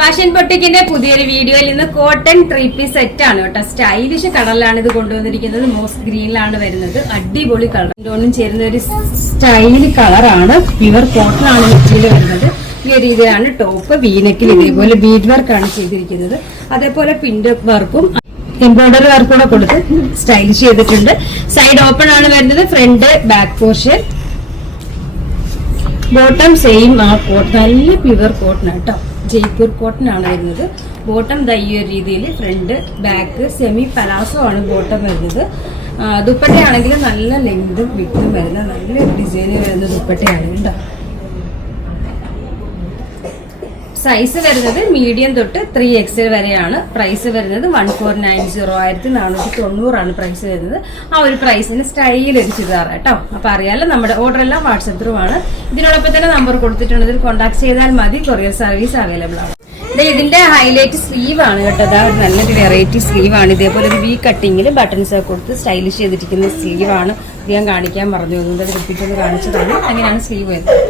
Fashion പൊട്ടിക്കിന്റെ പുതിയൊരു വീഡിയോയിൽ നിന്ന് കോട്ടൺ 3-piece സെറ്റ് ആണ് കേട്ടോ. സ്റ്റൈലിഷ് കളറിലാണ് ഇത് കൊണ്ടുവന്നിരിക്കുന്നത്. മോസ് ഗ്രീനിലാണ് വരുന്നത്. അടിപൊളി കളർ രണ്ടും ചേരുന്ന ഒരു സ്റ്റൈൽ കളറാണ്. പ്യുവർ കോട്ടൺ ആണ് മെറ്റീരിയൽ വരുന്നത്. ഈ രീതിയിലാണ് ടോപ്പ്. വീനക്കിൽ ഇതേപോലെ ബീഡ് വർക്കാണ് ചെയ്തിരിക്കുന്നത്. അതേപോലെ പിൻഡ് വർക്കും എംബ്രോയിഡറി വർക്ക് കൂടെ കൊടുത്ത് സ്റ്റൈലിഷ് ചെയ്തിട്ടുണ്ട്. സൈഡ് ഓപ്പൺ ആണ് വരുന്നത്. Front back portion. Bottom same ആ കോട്ടൺ, നല്ല പ്യുവർ കോട്ടൺ കേട്ടോ. ജയ്പൂർ കോട്ടൺ ആണ് വരുന്നത്. ബോട്ടം ഈ ഒരു രീതിയിൽ ഫ്രണ്ട് ബാക്ക് സെമി പലാസോ ആണ് ബോട്ടം വരുന്നത്. ദുപ്പട്ടയാണെങ്കിൽ നല്ല ലെങ്തും വിട്ടും വരുന്ന നല്ലൊരു ഡിസൈൻ വരുന്ന ദുപ്പട്ടയാണ് കേട്ടോ. സൈസ് വരുന്നത് മീഡിയം തൊട്ട് 3XL വരെയാണ്. പ്രൈസ് വരുന്നത് 1490, 1490 പ്രൈസ് വരുന്നത്. ആ ഒരു പ്രൈസിന് സ്റ്റൈൽ ഒരു ചുരിദാർ കേട്ടോ. അപ്പൊ അറിയാലോ, നമ്മുടെ ഓർഡർ എല്ലാം വാട്സപ്പ് ത്രൂ ആണ്. ഇതിനോടൊപ്പം തന്നെ നമ്പർ കൊടുത്തിട്ടുണ്ട്. ഇതിൽ കോൺടാക്ട് ചെയ്താൽ മതി. കൊറിയർ സർവീസ് അവൈലബിൾ ആണ്. ഇതിന്റെ ഹൈലൈറ്റ് സ്ലീവ് ആണ് കേട്ടോ. അതാ നല്ലൊരു വെറൈറ്റി സ്ലീവ് ആണ്. ഇതേപോലെ ഒരു വി കട്ടിങ്ങിൽ ബട്ടൺസ് ഒക്കെ കൊടുത്ത് സ്റ്റൈലിഷ് ചെയ്തിരിക്കുന്ന സ്ലീവ് ആണ്. ഇത് ഞാൻ കാണിക്കാൻ പറഞ്ഞു. അതുകൊണ്ട് അത് റിപ്പീറ്റ് ഒന്ന് കാണിച്ചതാണ്. അങ്ങനെയാണ് സ്ലീവ് വരുന്നത്.